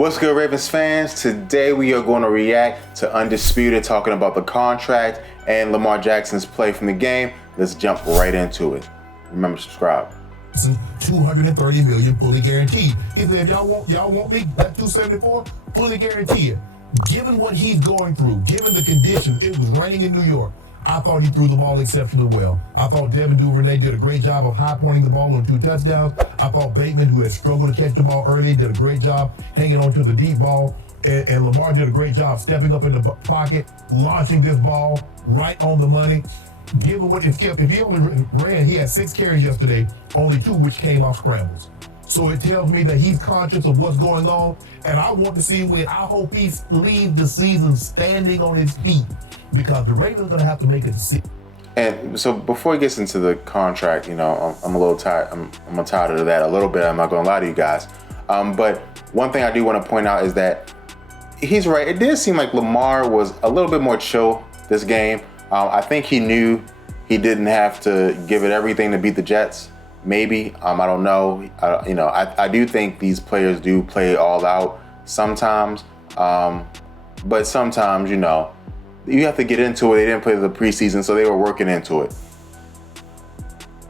What's good, Ravens fans? Today we are going to react to Undisputed, talking about the contract and Lamar Jackson's play from the game. Let's jump right into it. Remember to subscribe. $230 million fully guaranteed. He said, if y'all want me at 274, fully guaranteed. Given what he's going through, given the conditions, it was raining in New York. I thought he threw the ball exceptionally well. I thought Devin Duvernay did a great job of high pointing the ball on 2 touchdowns. I thought Bateman, who had struggled to catch the ball early, did a great job hanging on to the deep ball. And Lamar did a great job stepping up in the pocket, launching this ball right on the money. Given what if he only ran, he had 6 carries yesterday, only 2 which came off scrambles. So it tells me that he's conscious of what's going on, and I want to see him win. I hope he leaves the season standing on his feet, because the Ravens are going to have to make a decision. And so before he gets into the contract, I'm a little tired. I'm tired of that a little bit. I'm not going to lie to you guys. But one thing I do want to point out is that he's right. It did seem like Lamar was a little bit more chill this game. I think he knew he didn't have to give it everything to beat the Jets. Maybe. I don't know. I do think these players do play all out sometimes. But sometimes, you have to get into it. They didn't play the preseason, so they were working into it.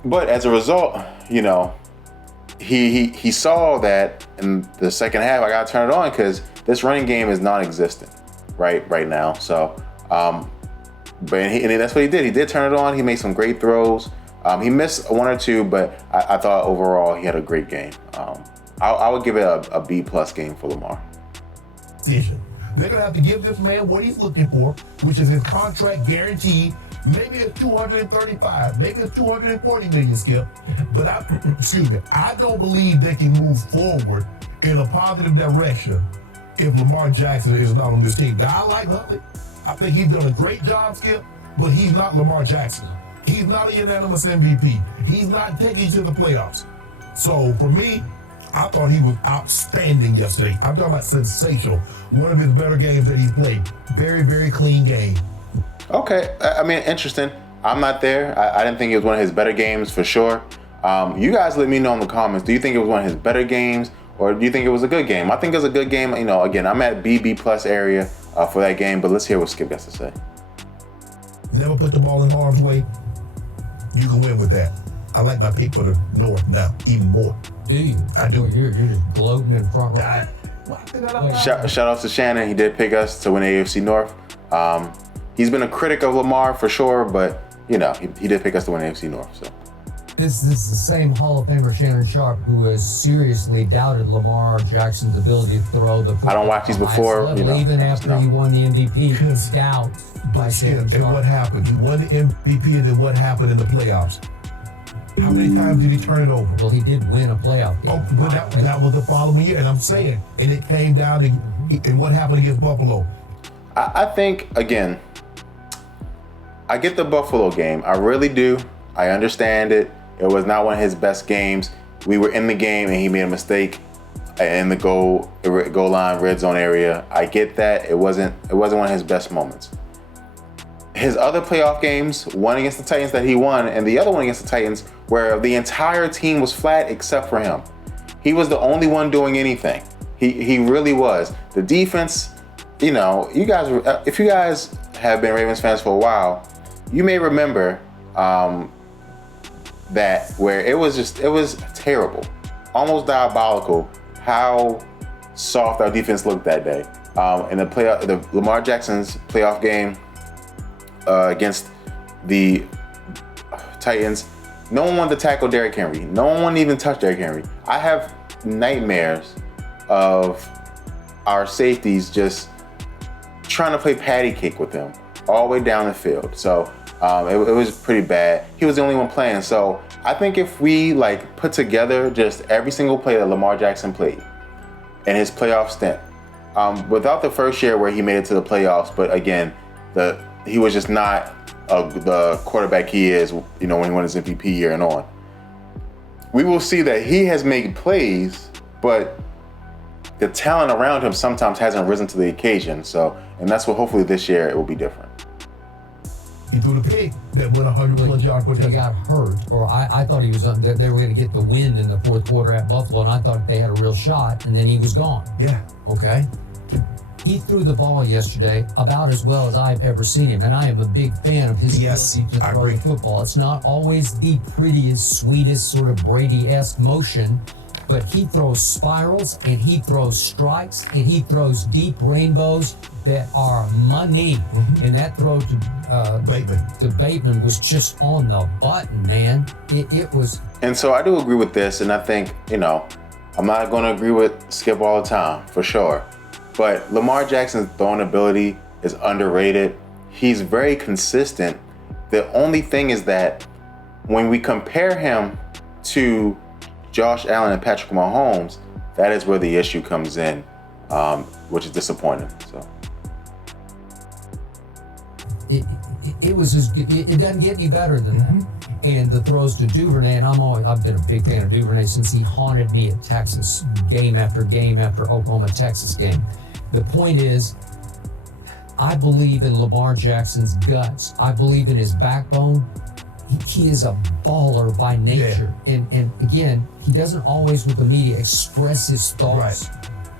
But as a result, he saw that in the second half, I got to turn it on because this running game is non-existent right now. So, and that's what he did. He did turn it on. He made some great throws. He missed 1 or 2, but I thought overall he had a great game. I would give it a B+ game for Lamar. They're going to have to give this man what he's looking for, which is his contract guaranteed. Maybe it's 235, maybe it's 240 million, Skip. But I don't believe they can move forward in a positive direction if Lamar Jackson is not on this team. Now, I like Huntley. I think he's done a great job, Skip, but he's not Lamar Jackson. He's not a unanimous MVP. He's not taking you to the playoffs. So for me, I thought he was outstanding yesterday. I'm talking about sensational. One of his better games that he's played. Very, very clean game. Okay, interesting. I'm not there. I didn't think it was one of his better games for sure. You guys let me know in the comments. Do you think it was one of his better games, or do you think it was a good game? I think it was a good game. Again, I'm at B+ area for that game, but let's hear what Skip has to say. Never put the ball in harm's way. You can win with that. I like my pick for the North now, even more. I do. You're just gloating in front row. Shout out to Shannon. He did pick us to win AFC North. He's been a critic of Lamar for sure, but he did pick us to win AFC North. So this is the same Hall of Famer Shannon Sharpe who has seriously doubted Lamar Jackson's ability to throw the. I don't watch these before. Even after he won the MVP, doubts by Shannon Sharpe. And what happened? He won the MVP, and then what happened in the playoffs? How many times did he turn it over? Well, he did win a playoff game. Oh, but that was the following year, and I'm saying, and it came down to and what happened against Buffalo. I think, again, I get the Buffalo game. I really do. I understand it. It was not one of his best games. We were in the game, and he made a mistake in the goal line, red zone area. I get that. It wasn't one of his best moments. His other playoff games, one against the Titans that he won, and the other one against the Titans, where the entire team was flat except for him. He was the only one doing anything. He really was. The defense, you guys, if you guys have been Ravens fans for a while, you may remember that where it was terrible, almost diabolical how soft our defense looked that day. In the Lamar Jackson's playoff game, against the Titans, no one wanted to tackle Derrick Henry. No one wanted to even touch Derrick Henry. I have nightmares of our safeties just trying to play patty cake with him all the way down the field. So it was pretty bad. He was the only one playing. So I think if we put together just every single play that Lamar Jackson played in his playoff stint, without the first year where he made it to the playoffs, but again, he was just not the quarterback he is, when he won his MVP year and on. We will see that he has made plays, but the talent around him sometimes hasn't risen to the occasion. So, and that's what hopefully this year it will be different. He threw the pick that went 100+ yards per He touchdown. got hurt, or I thought he was that they were going to get the wind in the fourth quarter at Buffalo, and I thought they had a real shot, and then he was gone. Yeah. Okay. He threw the ball yesterday about as well as I've ever seen him, and I am a big fan of his Yes, ability to I throw agree. the football. It's not always the prettiest, sweetest sort of Brady-esque motion, but he throws spirals, and he throws strikes, and he throws deep rainbows that are money. And that throw to Bateman was just on the button, man. It was. And so I do agree with this, and I think, I'm not going to agree with Skip all the time, for sure. But Lamar Jackson's throwing ability is underrated. He's very consistent. The only thing is that when we compare him to Josh Allen and Patrick Mahomes, that is where the issue comes in, which is disappointing. So it was it doesn't get any better than that. And the throws to Duvernay, and I've been a big fan of Duvernay since he haunted me at Texas, game after Oklahoma Texas game. The point is, I believe in Lamar Jackson's guts. I believe in his backbone. He is a baller by nature. And again, he doesn't always with the media express his thoughts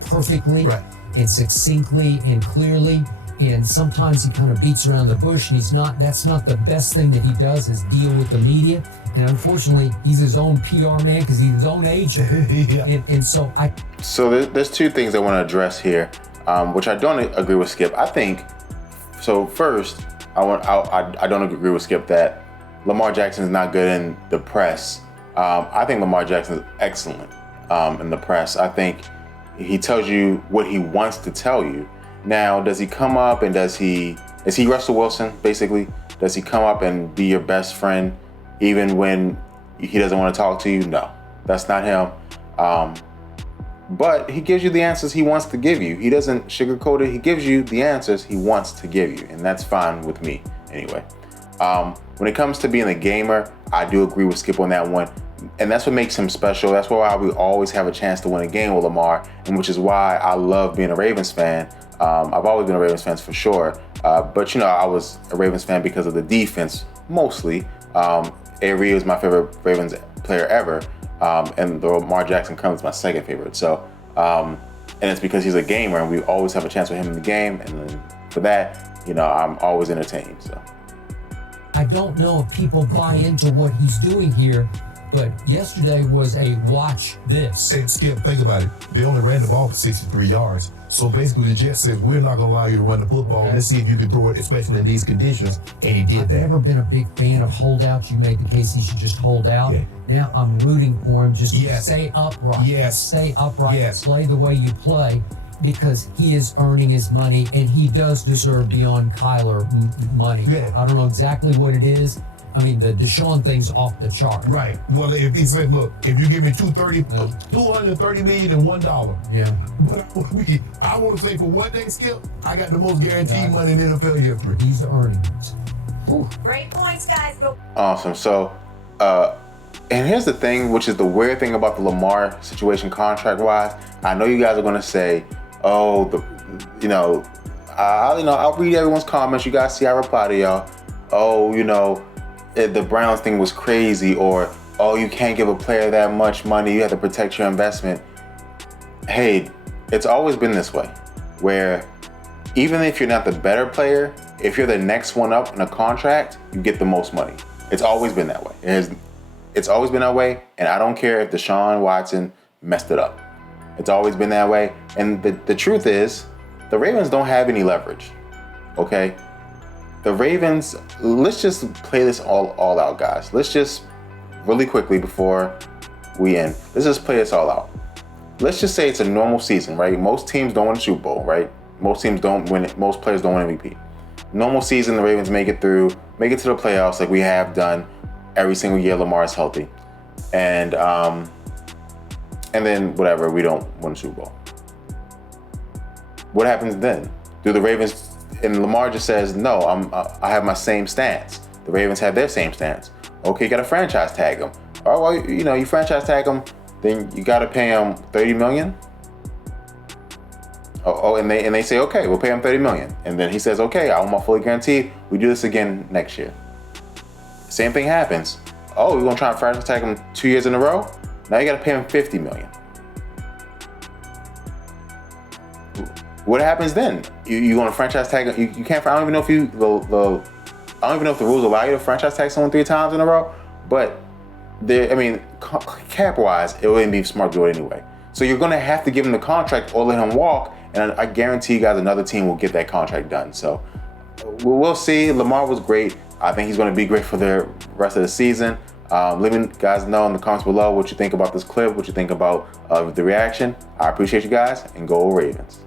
perfectly and succinctly and clearly. And sometimes he kind of beats around the bush, and that's not the best thing that he does is deal with the media. And unfortunately, he's his own PR man because he's his own agent. So there's two things I want to address here, which I don't agree with Skip. I think, so first, I don't agree with Skip that Lamar Jackson is not good in the press. I think Lamar Jackson is excellent in the press. I think he tells you what he wants to tell you. Now, does he come up and is he Russell Wilson, basically? Does he come up and be your best friend even when he doesn't want to talk to you? No, that's not him. But he gives you the answers he wants to give you. He doesn't sugarcoat it. He gives you the answers he wants to give you, and that's fine with me anyway. When it comes to being a gamer, I do agree with Skip on that one. And that's what makes him special. That's why we always have a chance to win a game with Lamar, and which is why I love being a Ravens fan. I've always been a Ravens fan for sure. But I was a Ravens fan because of the defense, mostly. Avery was my favorite Ravens player ever. And Lamar Jackson comes my second favorite. So, and it's because he's a gamer and we always have a chance with him in the game. And then for that, I'm always entertained. So I don't know if people buy into what he's doing here, but yesterday was a watch this. And Skip, think about it. They only ran the ball for 63 yards. So basically the Jets said, we're not going to allow you to run the football. Let's see if you can throw it, especially in these conditions. And he did I've that. never been a big fan of holdouts. You made the case he should just hold out. Yeah. Now I'm rooting for him. Just Yes. stay upright. Yes. Stay upright. Yes. Play the way you play because he is earning his money and he does deserve beyond Kyler money. Yeah. I don't know exactly what it is. I mean, the Deshaun thing's off the chart. Right. Well, if he said, look, if you give me $230 million and $1. Yeah. But I want to say for one day, Skip, I got the most guaranteed money in NFL history. He's earning it. Ooh. Great points, guys. awesome. So, and here's the thing, which is the weird thing about the Lamar situation contract-wise. I know you guys are going to say, oh, I'll read everyone's comments. You guys see I reply to y'all. Oh, the Browns thing was crazy, or oh, you can't give a player that much money, you have to protect your investment. Hey, it's always been this way, where even if you're not the better player, if you're the next one up in a contract, you get the most money. It's always been that way. It's always been that way, and I don't care if Deshaun Watson messed it up. It's always been that way, and the truth is, the Ravens don't have any leverage, okay? The Ravens, let's just play this all out, guys. Let's just, really quickly before we end, let's just play this all out. Let's just say it's a normal season, right? Most teams don't win a Super Bowl, right? Most teams don't win it. Most players don't win MVP. Normal season, the Ravens make it to the playoffs like we have done every single year Lamar is healthy. And then whatever, we don't win a Super Bowl. What happens then? Do the Ravens... And Lamar just says, no, I have my same stance. The Ravens have their same stance. Okay, you got to franchise tag him. Oh, well, you franchise tag him, then you got to pay him $30 million. And they say, okay, we'll pay him $30 million. And then he says, okay, I want my fully guaranteed. We do this again next year. Same thing happens. Oh, you're gonna try and franchise tag him 2 years in a row? Now you gotta pay him $50 million. What happens then? You gonna franchise tag him? You can't. I don't even know if I don't even know if the rules allow you to franchise tag someone 3 times in a row. But cap wise, it wouldn't be smart to do it anyway. So you're gonna have to give him the contract or let him walk. And I guarantee you guys, another team will get that contract done. So we'll see. Lamar was great. I think he's going to be great for the rest of the season. Let me guys know in the comments below what you think about this clip, what you think about the reaction. I appreciate you guys, and go Ravens.